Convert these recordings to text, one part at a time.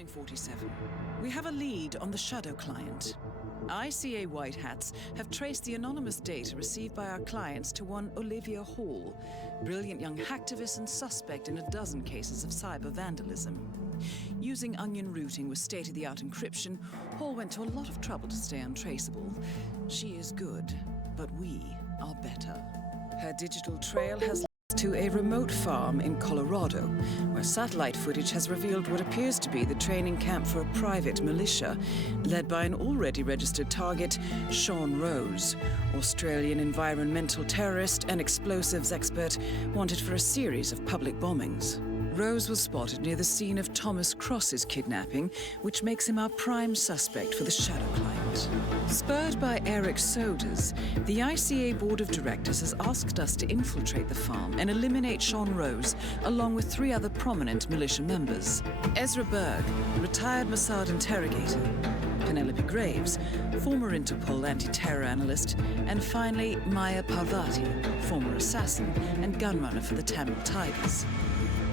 morning, 47. We have a lead on the Shadow client. ICA White Hats have traced the anonymous data received by our clients to one Olivia Hall, brilliant young hacktivist and suspect in a dozen cases of cyber vandalism. Using onion routing with state-of-the-art encryption, Hall went to a lot of trouble to stay untraceable. She is good, but we are better. Her digital trail has to a remote farm in Colorado, where satellite footage has revealed what appears to be the training camp for a private militia, led by an already registered target, Sean Rose, Australian environmental terrorist and explosives expert wanted for a series of public bombings. Rose was spotted near the scene of Thomas Cross's kidnapping, which makes him our prime suspect for the Shadow client. Spurred by Eric Sodas, the ICA Board of Directors has asked us to infiltrate the farm and eliminate Sean Rose, along with 3 other prominent militia members. Ezra Berg, retired Mossad interrogator, Penelope Graves, former Interpol anti-terror analyst, and finally Maya Parvati, former assassin and gunrunner for the Tamil Tigers.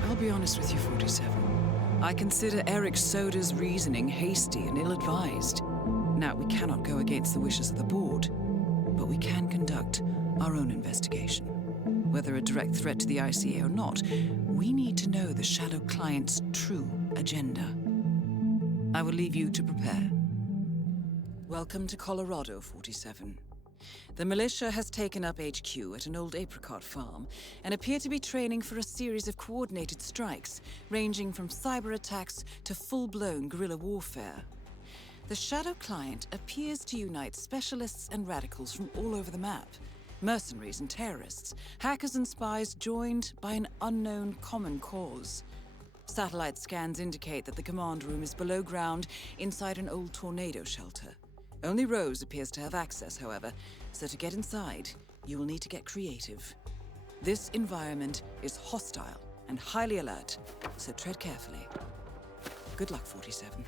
I'll be honest with you, 47. I consider Eric Soda's reasoning hasty and ill-advised. Now, we cannot go against the wishes of the board, but we can conduct our own investigation. Whether a direct threat to the ICA or not, we need to know the Shadow client's true agenda. I will leave you to prepare. Welcome to Colorado, 47. The militia has taken up HQ at an old apricot farm and appear to be training for a series of coordinated strikes, ranging from cyber attacks to full-blown guerrilla warfare. The Shadow client appears to unite specialists and radicals from all over the map. Mercenaries and terrorists, hackers and spies joined by an unknown common cause. Satellite scans indicate that the command room is below ground inside an old tornado shelter. Only Rose appears to have access, however, so to get inside, you will need to get creative. This environment is hostile and highly alert, so tread carefully. Good luck, 47.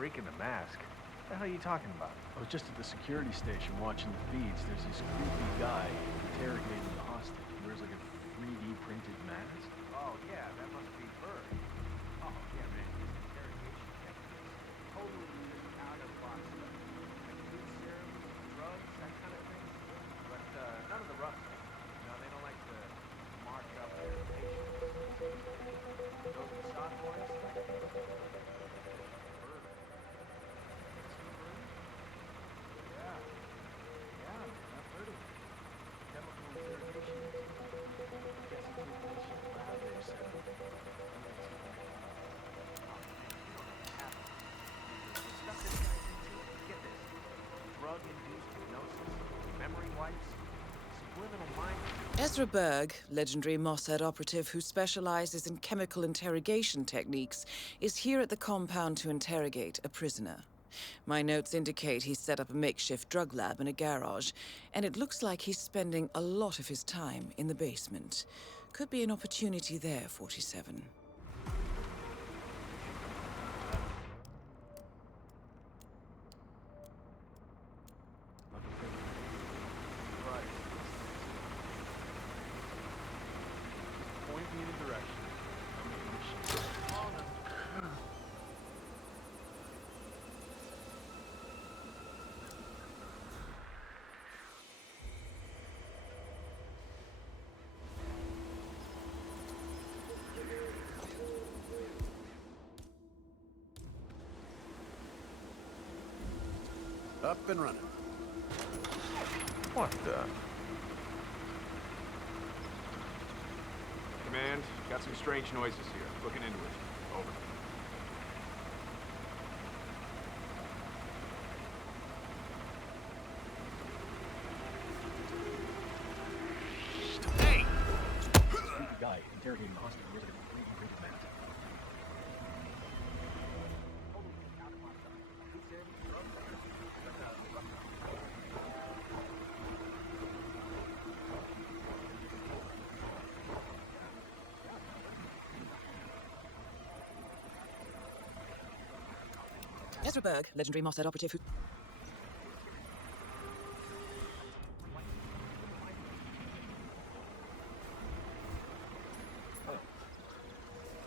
Freak in the mask? What the hell are you talking about? I was just at the security station watching the feeds. There's this creepy guy interrogating the hostage. He wears like a 3D printed mask. Oh, yeah, that must be Berg. Oh, yeah, man, his interrogation techniques totally just out of the box stuff. Like food serum, drugs, that kind of thing. But none of the rough stuff. You know, they don't like to mark up their patients. Those Mossad boys, like... Ezra Berg, legendary Mossad operative who specializes in chemical interrogation techniques, is here at the compound to interrogate a prisoner. My notes indicate he's set up a makeshift drug lab in a garage, and it looks like he's spending a lot of his time in the basement. Could be an opportunity there, 47. Up and running. What the? Command, got some strange noises here. Looking into it. Over. Hey! Creepy guy interrogating the hostage. He wears like a 3D printed mask. Ezra Berg, legendary Mossad operative who...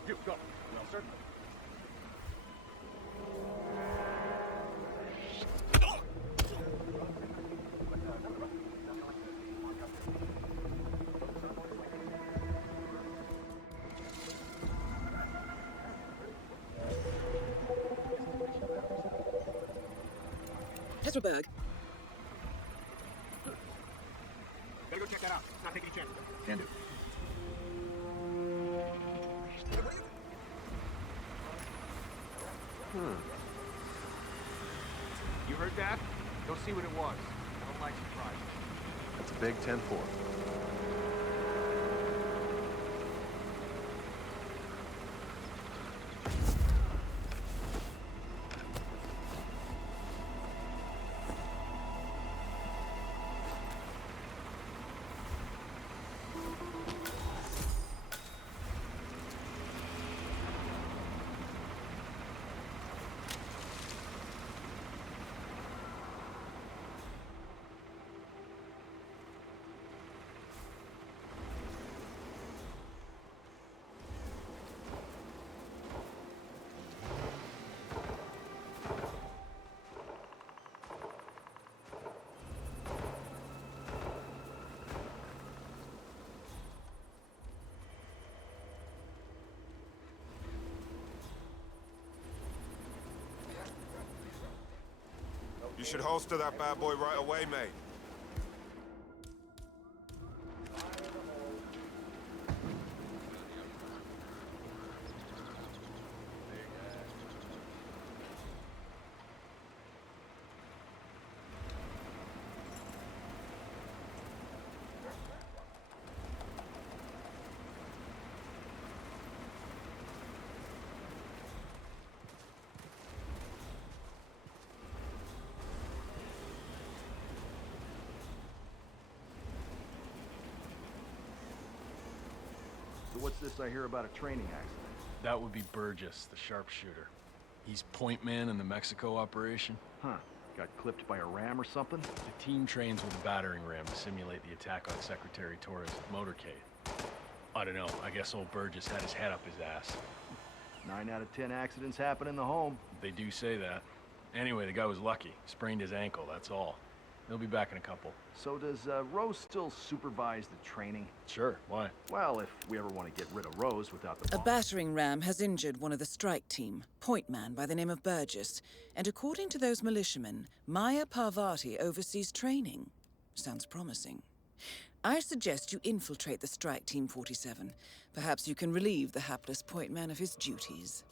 You go. Well, certainly. Ezra Berg. Better go check that out. Not taking any chances. Can do. You heard that? Go see what it was. I don't like surprises. That's a big 10-4. You should holster that bad boy right away, mate. So what's this I hear about a training accident? That would be Burgess, the sharpshooter. He's point man in the Mexico operation. Huh. Got clipped by a ram or something? The team trains with a battering ram to simulate the attack on Secretary Torres' motorcade. I don't know, I guess old Burgess had his head up his ass. 9 out of 10 accidents happen in the home. They do say that. Anyway, the guy was lucky. Sprained his ankle, that's all. He'll be back in a couple. So does Rose still supervise the training? Sure, why? Well, if we ever want to get rid of Rose without the A bomb. battering ram has injured one of the strike team, point man by the name of Burgess, and according to those militiamen, Maya Parvati oversees training. Sounds promising. I suggest you infiltrate the strike team 47. Perhaps you can relieve the hapless point man of his duties.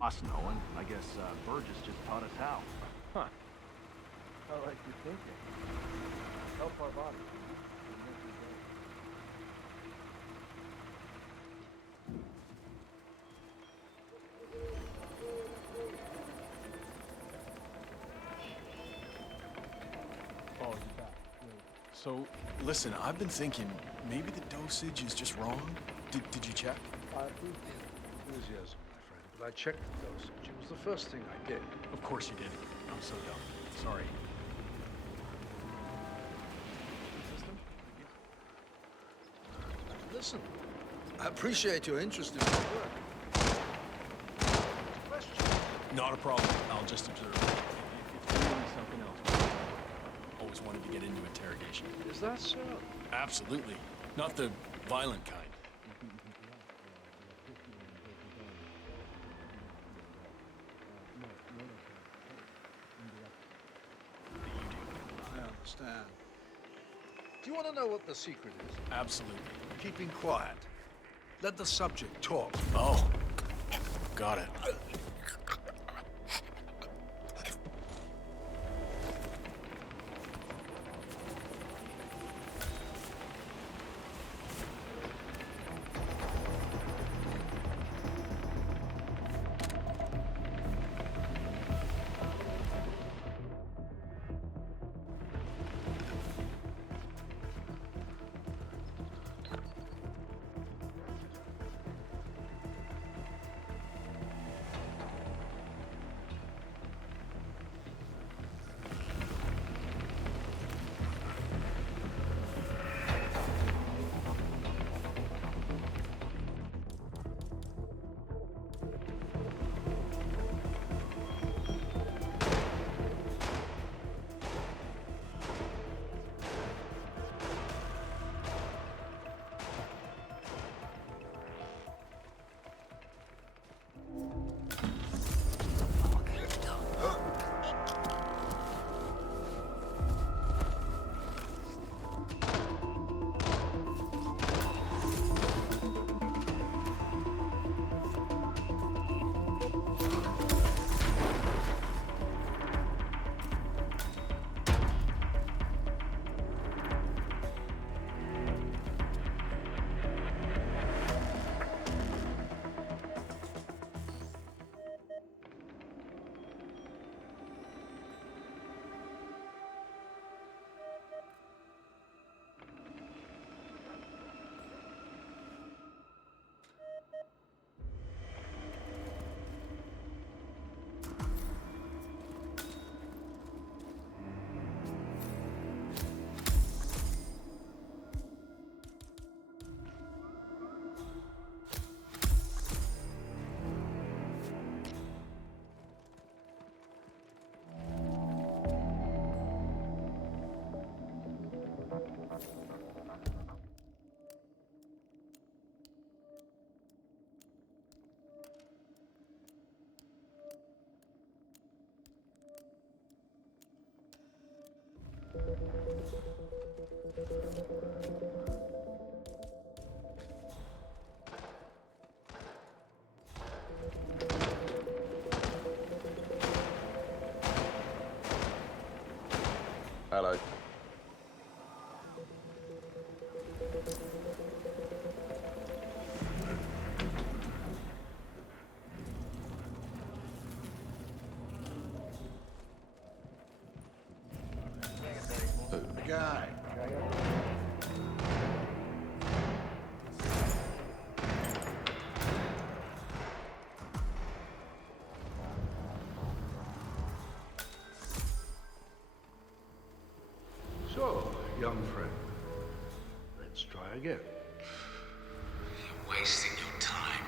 Us knowing, I guess Burgess just taught us how. Huh. I like your thinking. Help our body. Oh, you're back. So, listen, I've been thinking, maybe the dosage is just wrong. Did you check? Enthusiasm, my friend, but I checked the dosage. It was the first thing I did. Of course you did. I'm so dumb. Sorry. System? Listen, I appreciate your interest in my work. Question. Not a problem. I'll just observe. It's really something else. Always wanted to get into interrogation. Is that so? Absolutely. Not the violent kind. I understand. Do you want to know what the secret is? Absolutely. Keeping quiet. Let the subject talk. Oh. Got it. Hello. The guy. So, young friend, let's try again. You're wasting your time.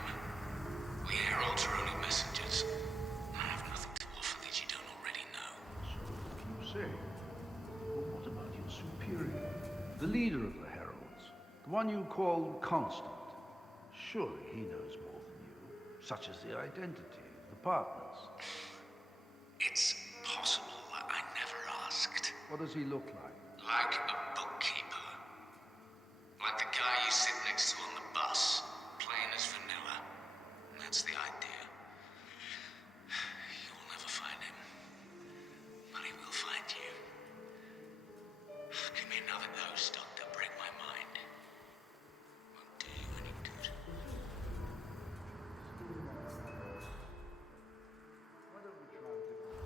We heralds are only messengers. I have nothing to offer that you don't already know. So you say. But what about your superior? The leader of the heralds? The one you call Constant? Surely he knows more than you, such as the identity of the partners. It's possible that I never asked. What does he look like? Like a bookkeeper. Like the guy you sit next to on the bus, plain as vanilla. That's the idea. You'll never find him. But he will find you. Give me another dose, Doctor. Break my mind. Won't do you any good. Why don't we try a different...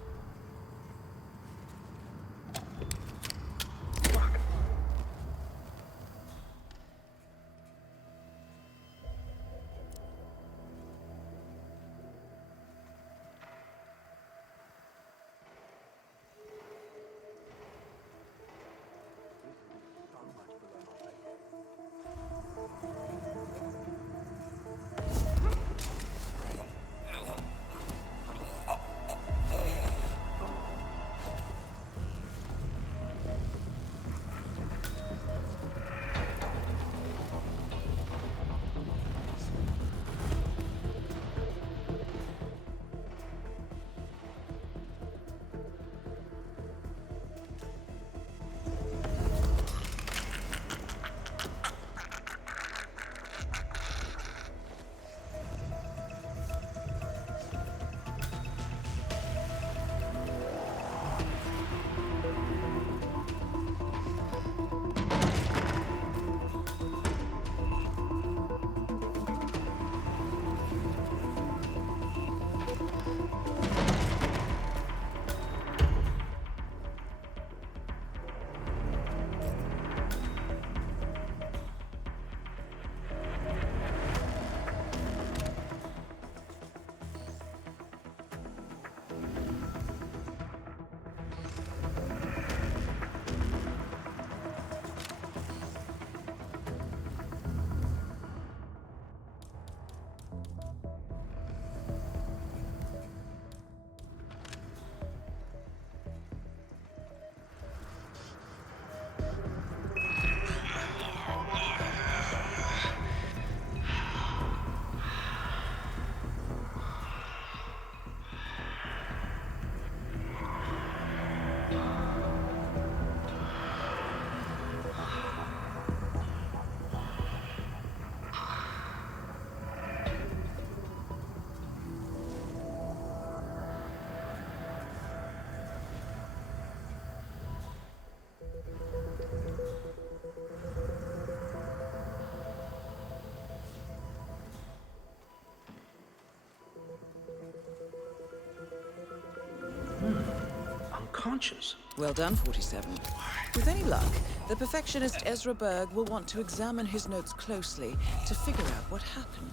Unconscious. Well done, 47. With any luck, the perfectionist Ezra Berg will want to examine his notes closely to figure out what happened.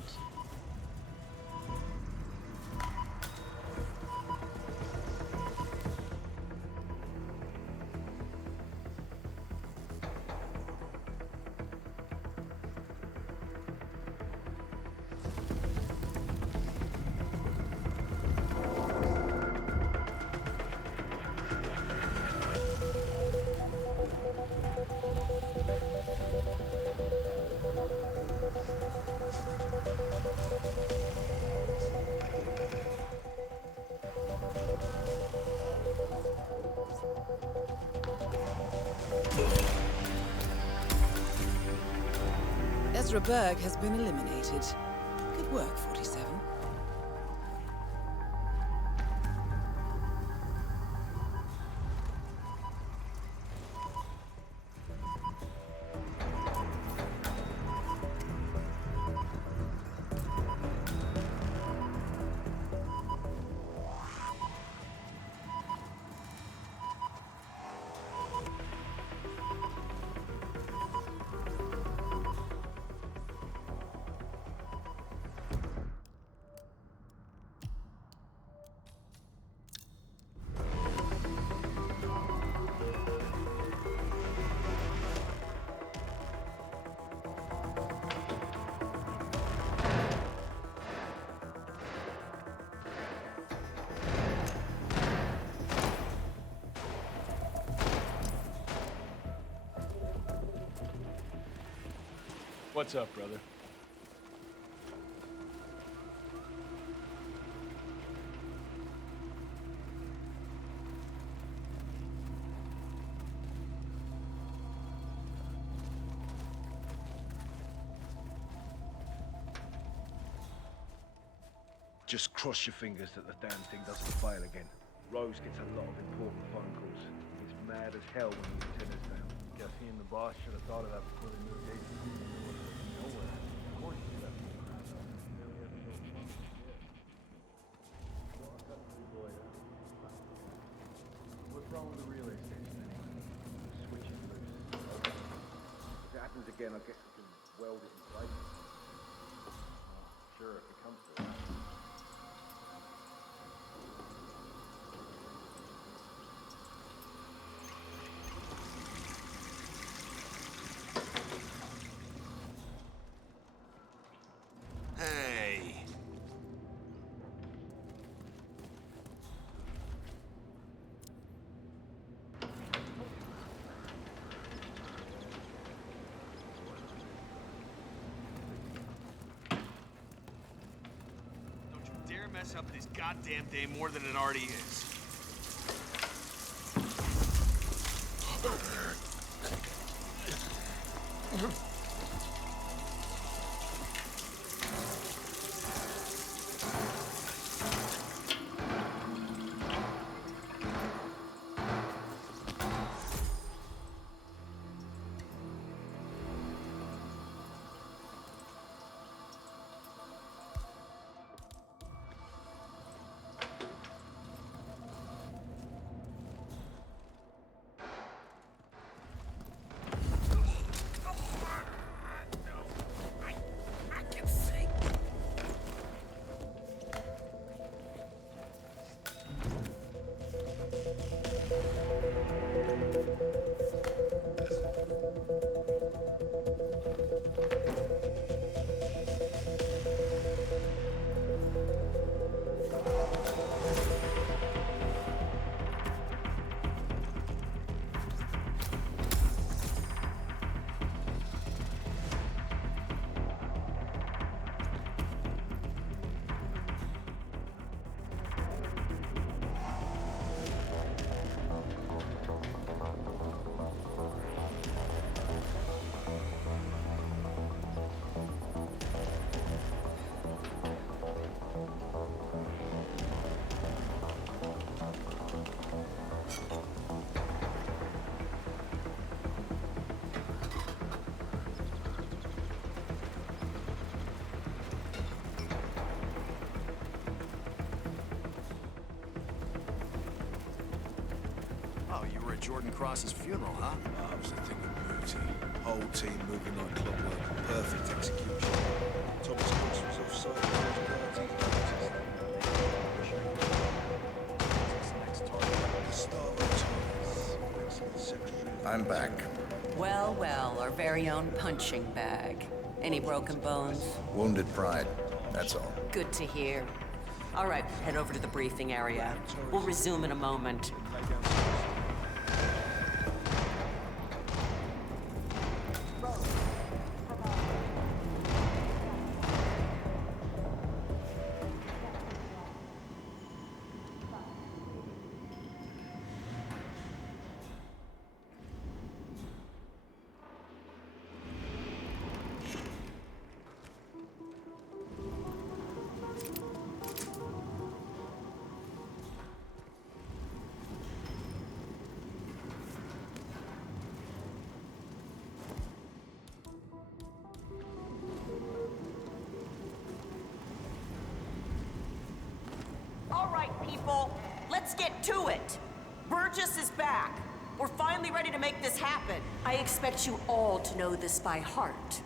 Ezra Berg has been eliminated. Good work, 47. What's up, brother? Just cross your fingers that the damn thing doesn't fail again. Rose gets a lot of important phone calls. He's mad as hell when the antenna's down. Guess he and the boss should have thought of that before they moved agents from the middle of nowhere. Of course he left the crap out. Barely ever go fun. Well, I've got the boy now. What's wrong with the relay station anyway? The switch is loose. Okay. If it happens again, I guess we can weld it in place. Sure, if it comes to it. Hey. Don't you dare mess up this goddamn day more than it already is. At Jordan Cross's funeral, huh? I was thinking beauty. Whole team moving like clockwork. Perfect execution. Thomas Cross was offside. I'm back. Well, well, our very own punching bag. Any broken bones? Wounded pride, that's all. Good to hear. All right, head over to the briefing area. We'll resume in a moment. All right, people, let's get to it. Burgess is back. We're finally ready to make this happen. I expect you all to know this by heart.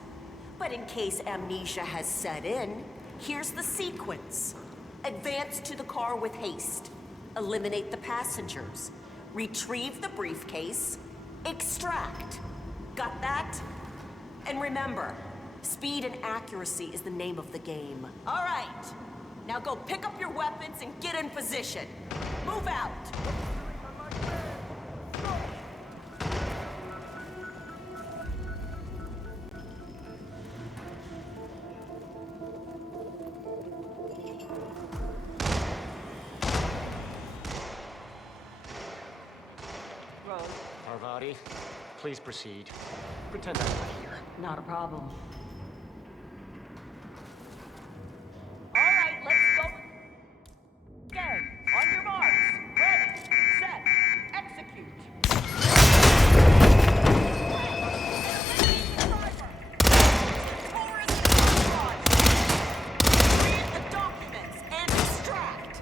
But in case amnesia has set in, here's the sequence. Advance to the car with haste. Eliminate the passengers. Retrieve the briefcase. Extract. Got that? And remember, speed and accuracy is the name of the game. All right. Now go pick up your weapons and get in position. Move out! Parvati, please proceed. Pretend I'm not here. Not a problem. All right, let's go. Gang, on your marks. Ready, set, execute. Read the documents and extract.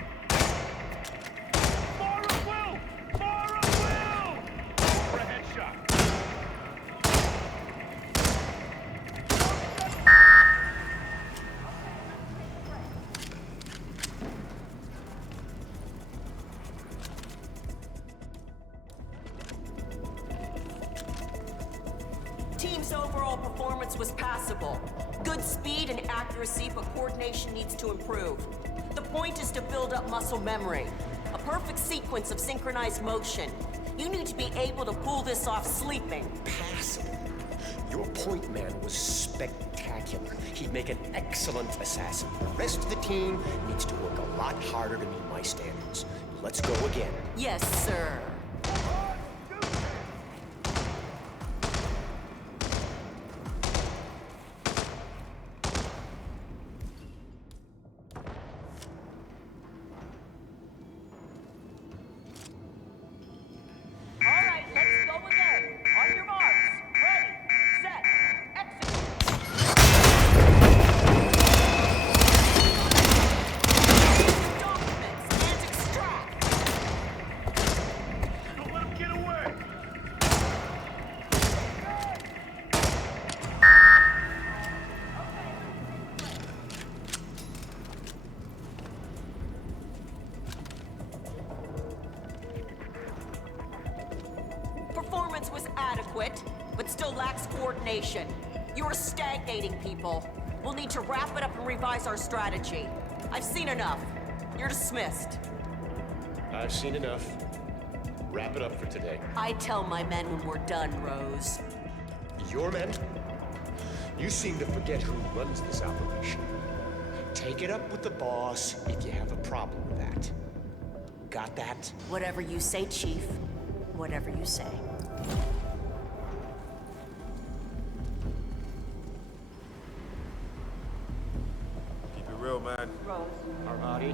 Fire at will! Fire at will! For a headshot. Team's overall performance was passable. Good speed and accuracy, but coordination needs to improve. The point is to build up muscle memory. A perfect sequence of synchronized motion. You need to be able to pull this off sleeping. Passable. Your point man was spectacular. He'd make an excellent assassin. The rest of the team needs to work a lot harder to meet my standards. Let's go again. Yes, sir. All right, let's go again. On your marks. Ready, set, execute. Documents and extract. Don't let him get away! Performance was adequate, but still lacks coordination. You're stagnating, people. We'll need to wrap it up and revise our strategy. I've seen enough. You're dismissed. I've seen enough. Wrap it up for today. I tell my men when we're done, Rose. Your men? You seem to forget who runs this operation. Take it up with the boss if you have a problem with that. Got that? Whatever you say, Chief. Whatever you say. Keep it real, man. Rose. Parvati,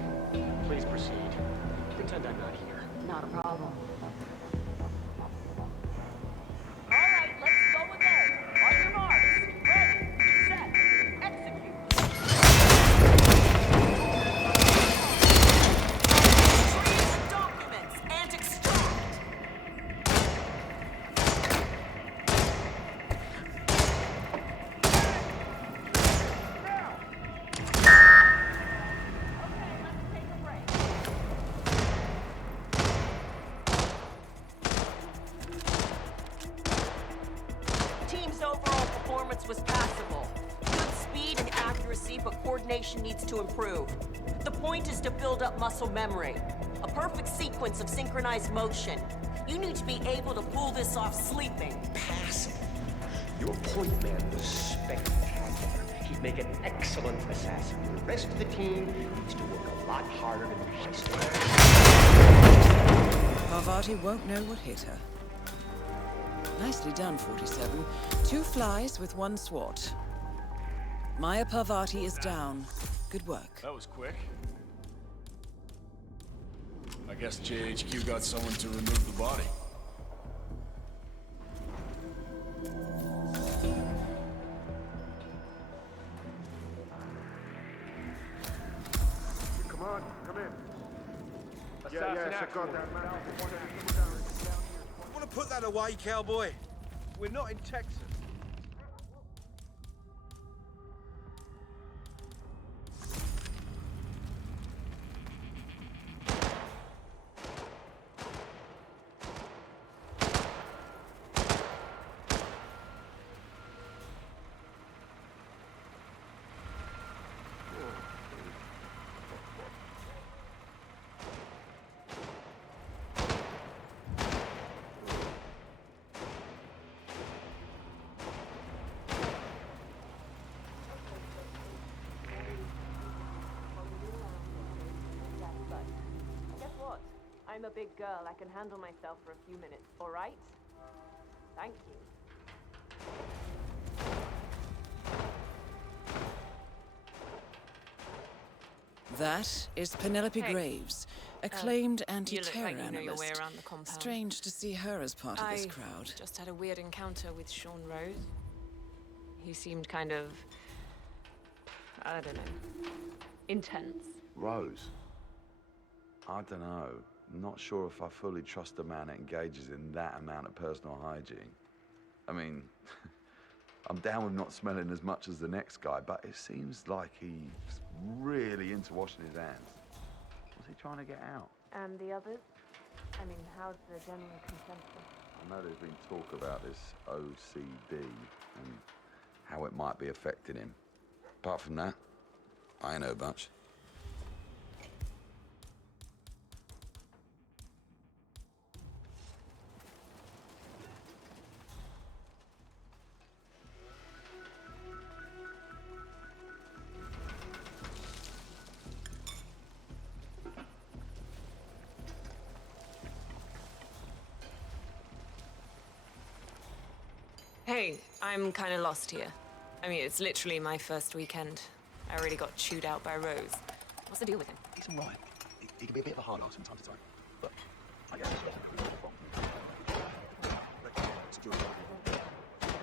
please proceed. Pretend I'm not here. Not a problem. All right, let's go again. On your marks. Ready, set, execute. Read the documents and extract. Team's overall performance was passable. Good speed and accuracy, but coordination needs to improve. The point is to build up muscle memory. A perfect sequence of synchronized motion. You need to be able to pull this off sleeping. Passable. Your point man was spectacular. He'd make an excellent assassin. The rest of the team needs to work a lot harder to meet my standards. Parvati won't know what hit her. Nicely done, 47. 2 flies with 1 swat. Maya Parvati is down. Good work. That was quick. I guess JHQ got someone to remove the body. Come on, come in. Assassin I got that, man. Want to put that away, cowboy? We're not in Texas. I'm a big girl. I can handle myself for a few minutes, all right? Thank you. That is Penelope Graves, acclaimed anti-terror you look like you know your way analyst. around the compound. Strange to see her as part of this crowd. Just had a weird encounter with Sean Rose. He seemed kind of, I don't know, intense. Rose? I don't know. Not sure if I fully trust a man that engages in that amount of personal hygiene. I mean, I'm down with not smelling as much as the next guy, but it seems like he's really into washing his hands. What's he trying to get out? And the others? I mean, how's the general consensus? I know there's been talk about this OCD and how it might be affecting him. Apart from that, I ain't know much. Hey, I'm kind of lost here. I mean, it's literally my first weekend. I already got chewed out by Rose. What's the deal with him? He's all right. He can be a bit of a hard ass from time to time, but I guess security.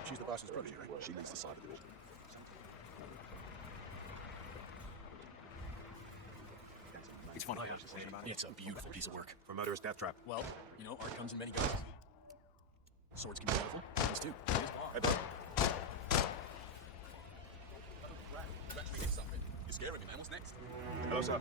She's the Bison's protege, right? She leads the side of the order. It's funny. It's a beautiful piece of work. For murderous death trap. Well, you know, art comes in many guises. Swords can be beautiful. Guns too. Hey, bro. You're scaring me, man. What's next? Hello, sir.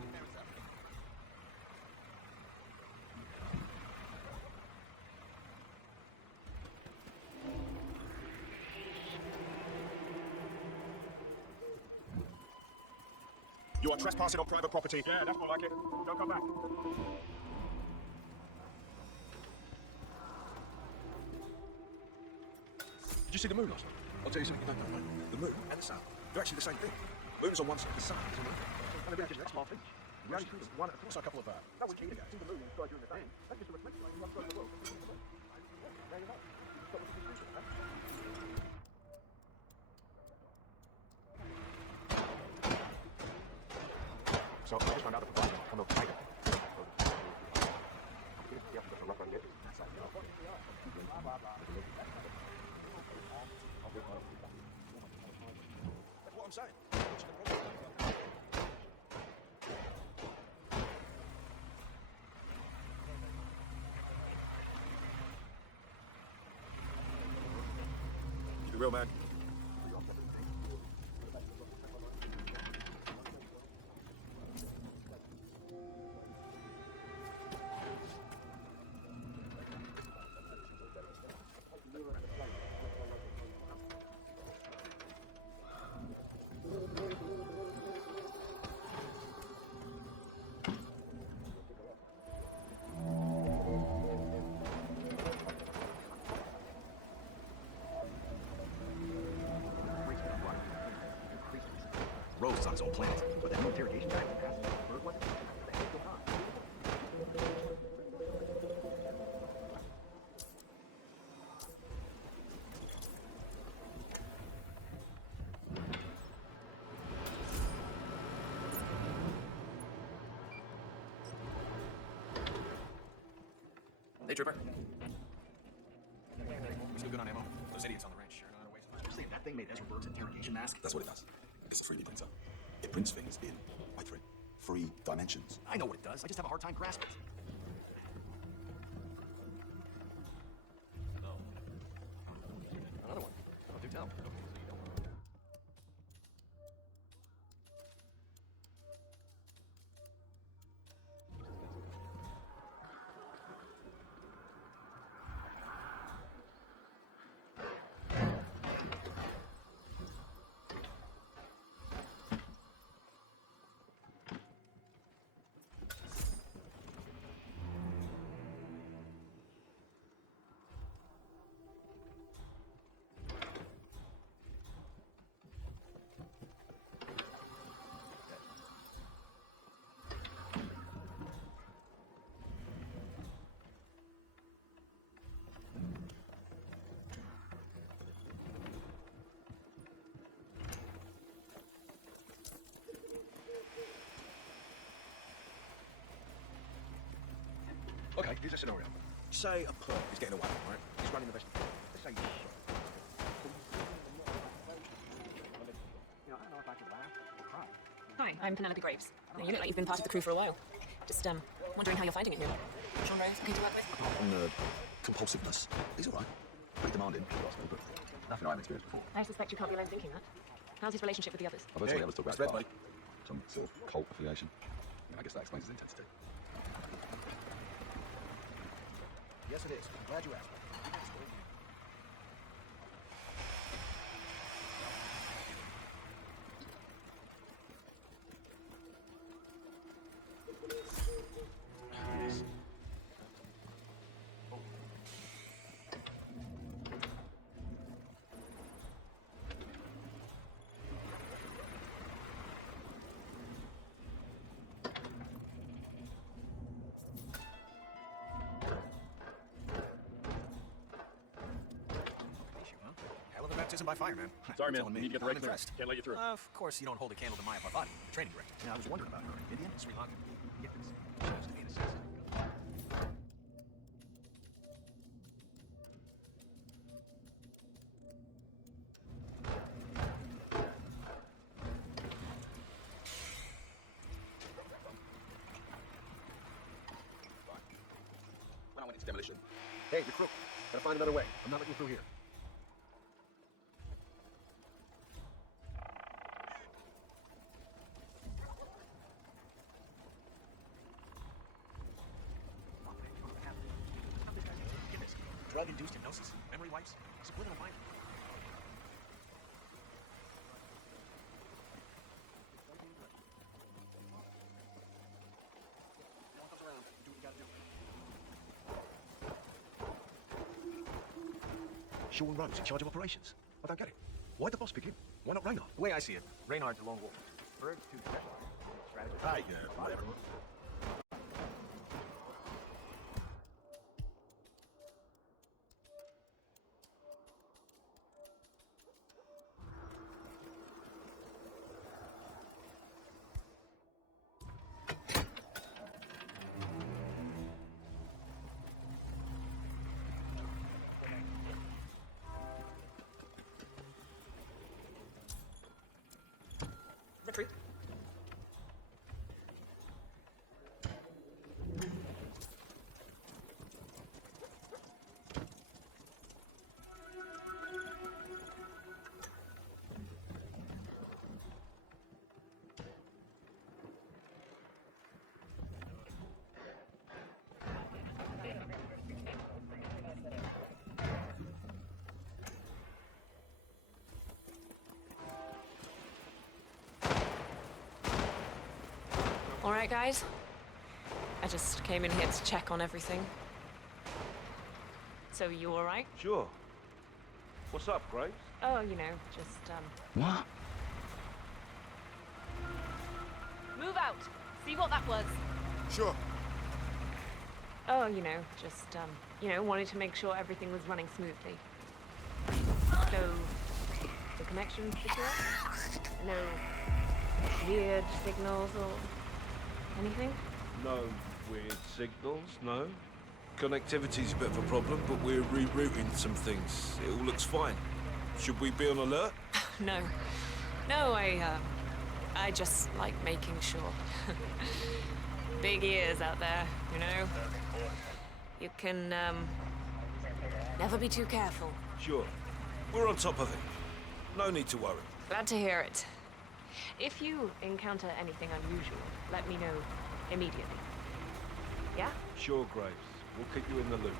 You are trespassing on private property. Yeah, that's more like it. Don't come back. Did you see the moon last night? I'll tell you something you don't know, mate. The moon and the sun, they're actually the same thing. The moon's on one side, the sun is on the other. And they're just half inch. You only see one, of course, a couple of that was key to see the moon and during the day. That's just a reflection of one side of the world. There you go. Stop looking at the So, I just found out that the I'm a tiger. That's what I'm saying. Keep it real, man. Rose is on his own planet, but that new interrogation guy was passed. Berg wasn't. What the hell is going on? Hey, Trooper. We still good on ammo? Those idiots on the ranch sure know how to waste time. You're saying that thing made Ezra Berg's interrogation mask? That's what it does. It's a 3D printer. It prints things in, wait for it, 3 dimensions. I know what it does. I just have a hard time grasping it. No. Another one. Oh, do tell. Okay, here's a scenario. Say a perp is getting away, right? He's running the best. Let's say he's shot. You know, I don't know if I could laugh or cry. Hi, I'm Penelope Graves. You look like you've been part of the crew for a while. Just, wondering how you're finding it here. Sean Rose, okay to work with? Apart from the compulsiveness, he's all right. Pretty demanding, but nothing I've experienced before. I suspect you can't be alone thinking that. How's his relationship with the others? I've heard some of the others talk about his past. Some sort of cult affiliation. I guess that explains his intensity. Yes, it is. Glad you asked. Baptism by fire, man. Sorry, man. Telling You me. need to get the I'm right impressed. Can't let you through. Of course, you don't hold a candle to Maya Parvati, the training director. Yeah, I was wondering about her. Indian? Sri Lankan? Yes. Supposed to be an assassin. When I went into demolition. Hey, the crook. Gotta find another way. I'm not looking through here. Drug-induced hypnosis, memory wipes, subliminal mind. No one comes around. Do what you gotta do. Sean Rose in charge of operations. I don't get it. Why'd the boss pick him? Why not Reynard? The way I see it, Reynard's a lone wolf. Berg's too specialized. Strategy. Hey, whatever. Retreat. All right, guys. I just came in here to check on everything. So you all right? Sure. What's up, Graves? Oh, you know, just, What? Move out! See what that was? Sure. Oh, you know, just, wanted to make sure everything was running smoothly. So, the connection's secure? No weird signals or anything? No weird signals, no. Connectivity's a bit of a problem, but we're rerouting some things. It all looks fine. Should we be on alert? No. No, I just like making sure. Big ears out there, you know? You can, never be too careful. Sure. We're on top of it. No need to worry. Glad to hear it. If you encounter anything unusual, let me know immediately. Yeah? Sure, Graves. We'll keep you in the loop.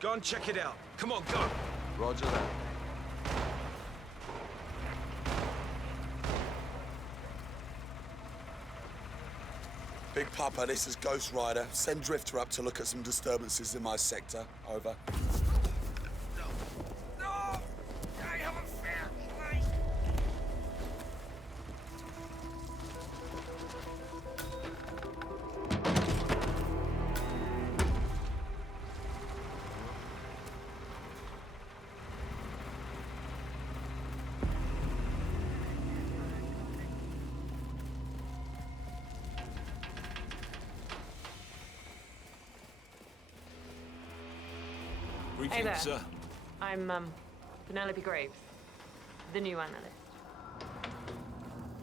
Go and check it out. Come on, go! Roger that. Big Papa, this is Ghost Rider. Send Drifter up to look at some disturbances in my sector. Over. Hey there. Sir. I'm, Penelope Graves, the new analyst.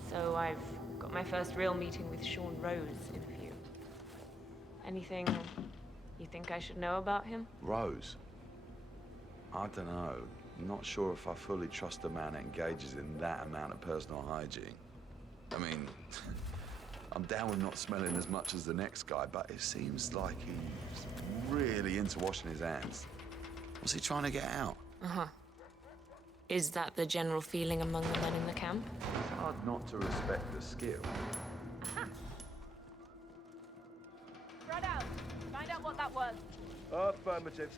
So I've got my first real meeting with Sean Rose in a few. Anything you think I should know about him? Rose? I don't know. Not sure if I fully trust a man that engages in that amount of personal hygiene. I mean, I'm down with not smelling as much as the next guy, but it seems like he's really into washing his hands. What's he trying to get out? Uh-huh. Is that the general feeling among the men in the camp? It's hard not to respect the skill. Spread out. Find out what that was. Affirmative.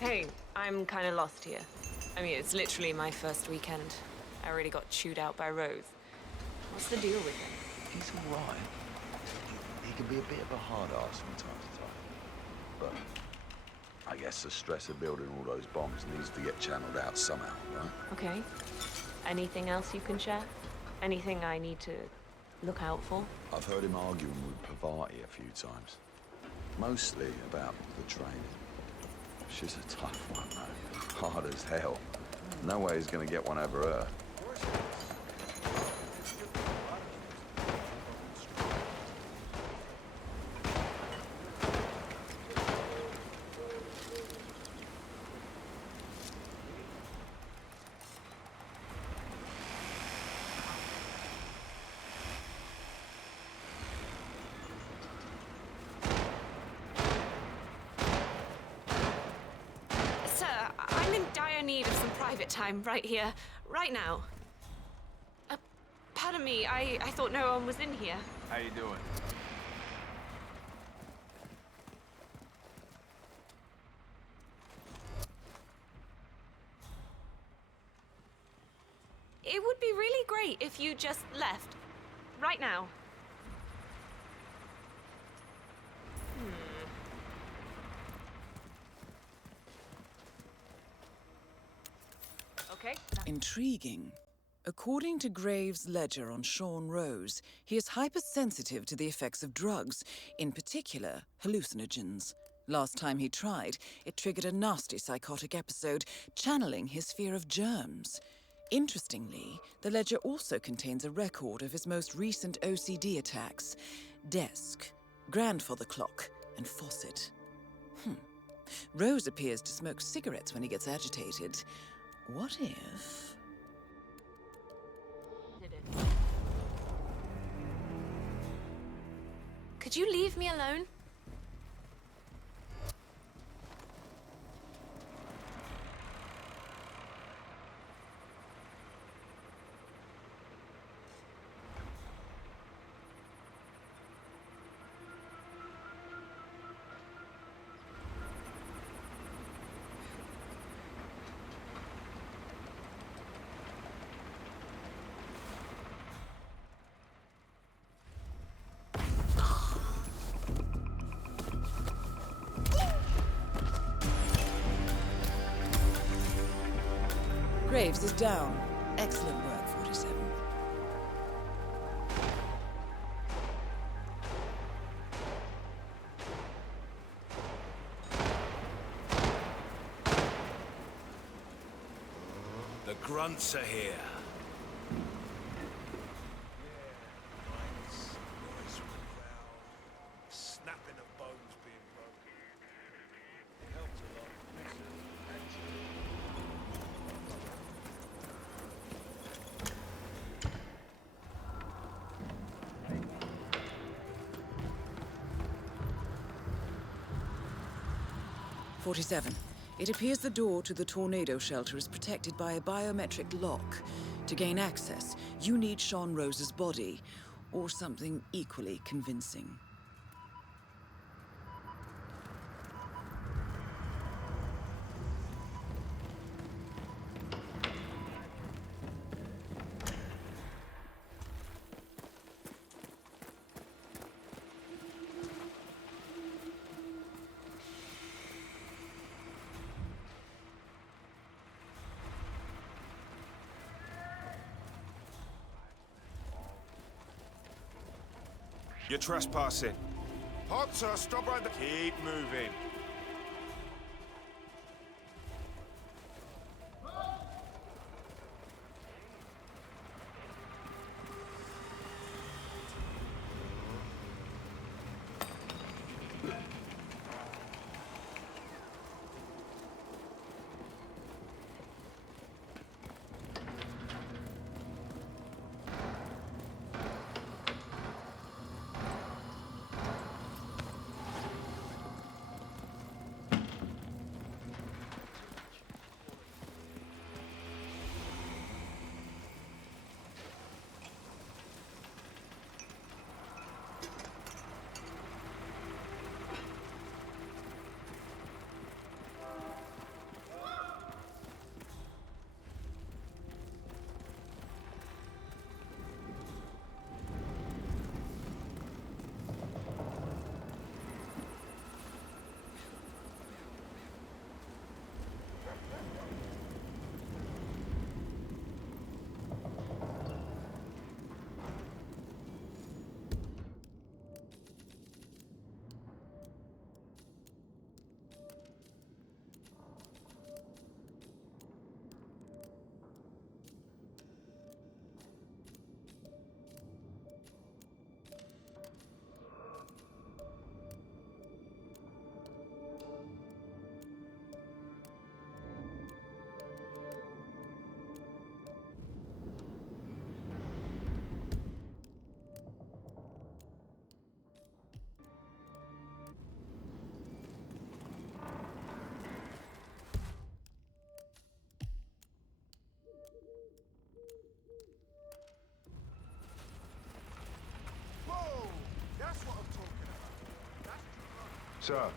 Hey, I'm kind of lost here. I mean, it's literally my first weekend. I already got chewed out by Rose. What's the deal with him? He's all right. He can be a bit of a hard ass from time to time. But I guess the stress of building all those bombs needs to get channeled out somehow, right? Okay. Anything else you can share? Anything I need to look out for? I've heard him arguing with Parvati a few times. Mostly about the training. She's a tough one, though. Hard as hell. No way he's gonna get one over her. Need of some private time right here, right now. Pardon me, I thought no one was in here. How you doing? It would be really great if you just left. Right now. Okay. Intriguing. According to Graves' ledger on Sean Rose, he is hypersensitive to the effects of drugs, in particular hallucinogens. Last time he tried, it triggered a nasty psychotic episode, channeling his fear of germs. Interestingly, the ledger also contains a record of his most recent OCD attacks: desk, grandfather clock, and faucet. Rose appears to smoke cigarettes when he gets agitated. What if... Could you leave me alone? Graves is down. Excellent work, 47. The grunts are here. 47. It appears the door to the tornado shelter is protected by a biometric lock. To gain access, you need Sean Rose's body, or something equally convincing. You're trespassing. Halt, sir. Stop right there. Keep moving. Sir.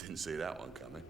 Didn't see that one coming.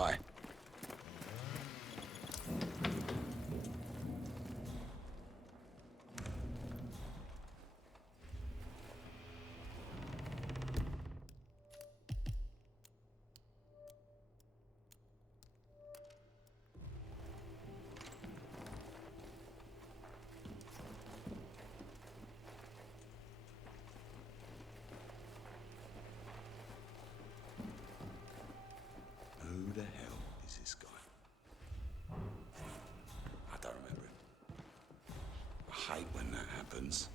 Hi. Who the hell is this guy? I don't remember him. I hate when that happens.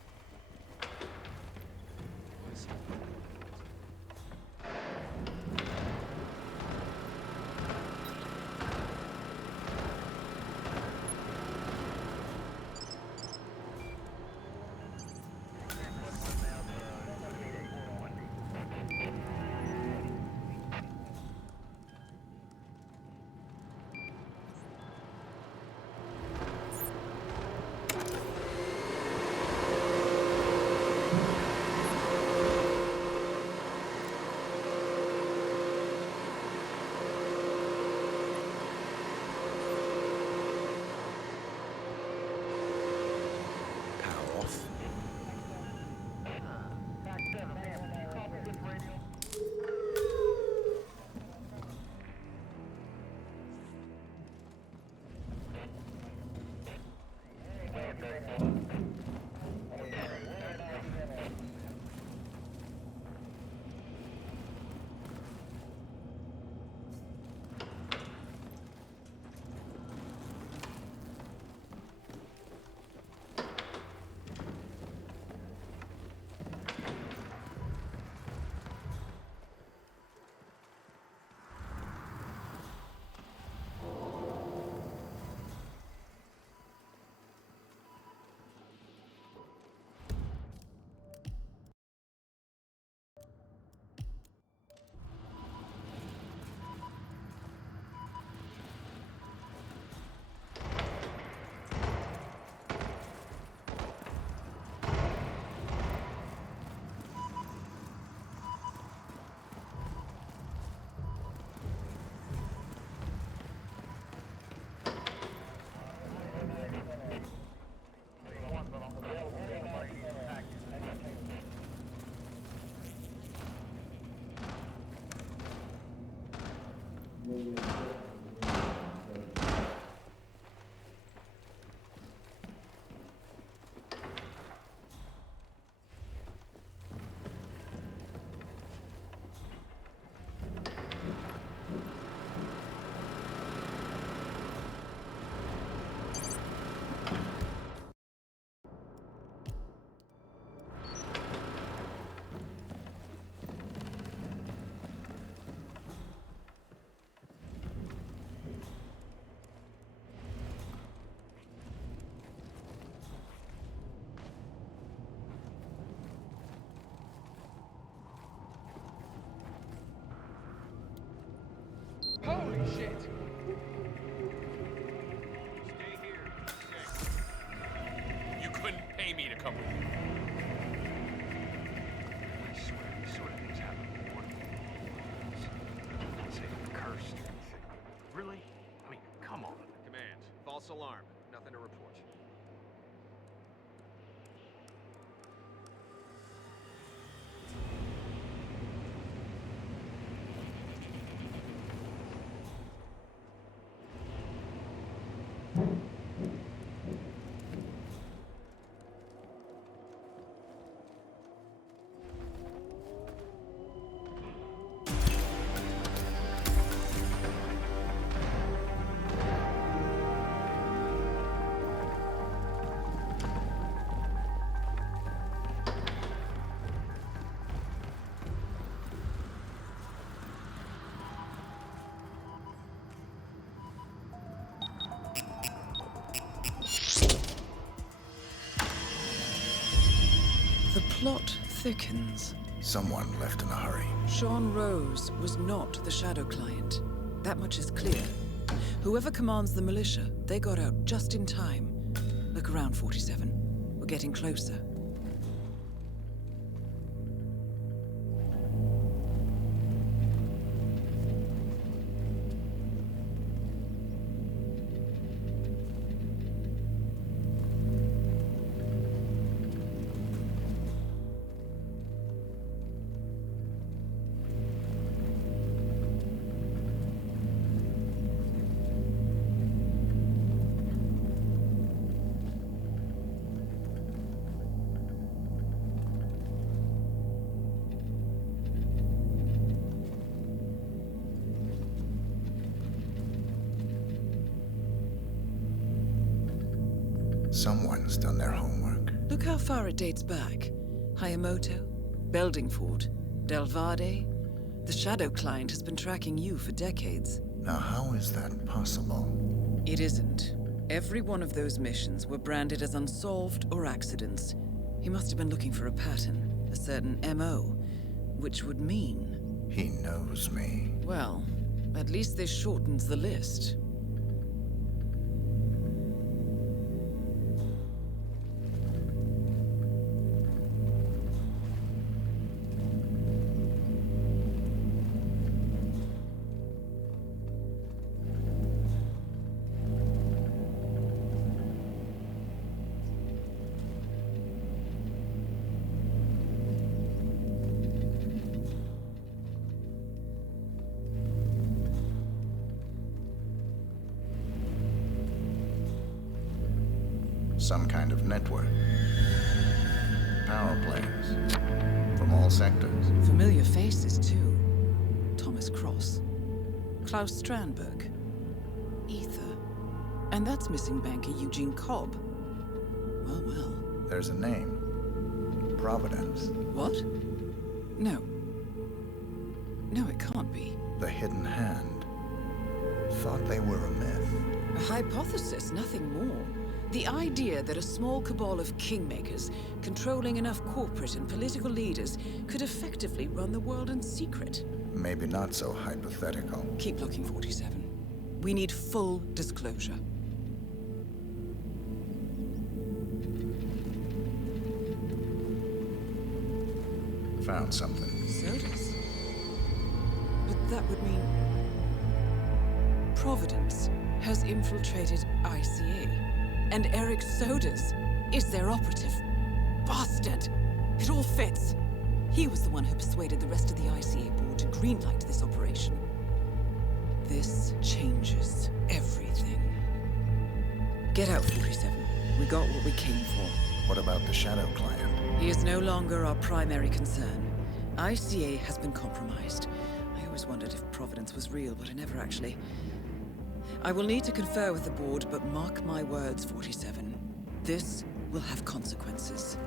Holy shit! Stay here. Sick. You couldn't pay me to come with you. I swear these sort of things happen more. Not saying I'm cursed or anything. Really? I mean, come on. Command. False alarm. Nothing to report. The plot thickens. Someone left in a hurry. Sean Rose was not the Shadow Client. That much is clear. Whoever commands the militia, they got out just in time. Look around, 47. We're getting closer. Someone's done their homework. Look how far it dates back. Hayamoto, Beldingford, Delvade. The Shadow Client has been tracking you for decades. Now, how is that possible? It isn't. Every one of those missions were branded as unsolved or accidents. He must have been looking for a pattern, a certain MO, which would mean... He knows me. Well, at least this shortens the list. Some kind of network. Power planes. From all sectors. Familiar faces, too. Thomas Cross. Klaus Strandberg. Ether. And that's missing banker Eugene Cobb. Well, well. There's a name. Providence. What? No. No, it can't be. The Hidden Hand. Thought they were a myth. A hypothesis, nothing more. The idea that a small cabal of kingmakers, controlling enough corporate and political leaders, could effectively run the world in secret. Maybe not so hypothetical. Keep looking, 47. We need full disclosure. Found something. Sodas? But that would mean... Providence has infiltrated ICA. And Eric Sodas is their operative. Bastard! It all fits. He was the one who persuaded the rest of the ICA board to greenlight this operation. This changes everything. Get out, 47. We got what we came for. What about the Shadow Client? He is no longer our primary concern. ICA has been compromised. I always wondered if Providence was real, but I never actually... I will need to confer with the board, but mark my words, 47. This will have consequences.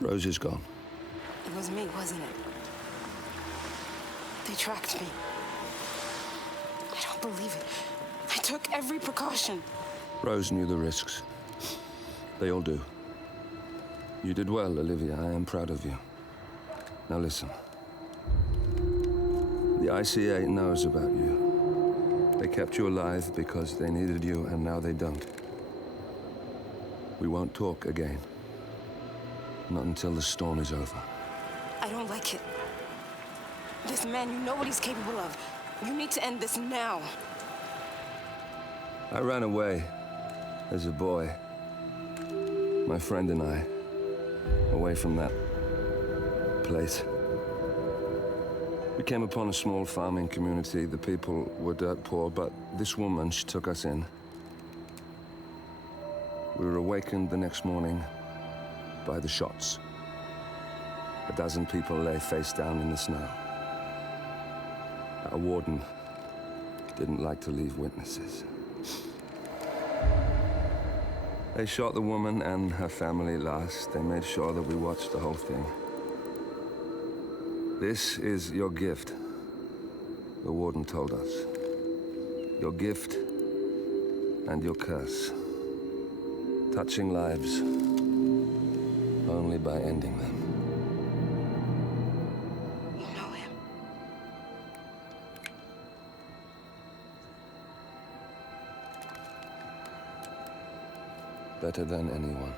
Rose is gone. It was me, wasn't it? They tracked me. I don't believe it. I took every precaution. Rose knew the risks. They all do. You did well, Olivia. I am proud of you. Now listen. The ICA knows about you. They kept you alive because they needed you, and now they don't. We won't talk again. Not until the storm is over. I don't like it. This man, you know what he's capable of. You need to end this now. I ran away as a boy. My friend and I. Away from that place. We came upon a small farming community. The people were dirt poor, but this woman, she took us in. We were awakened the next morning by the shots. A dozen people lay face down in the snow. Our warden didn't like to leave witnesses. They shot the woman and her family last. They made sure that we watched the whole thing. This is your gift, the warden told us. Your gift and your curse. Touching lives only by ending them. You know him. Better than anyone.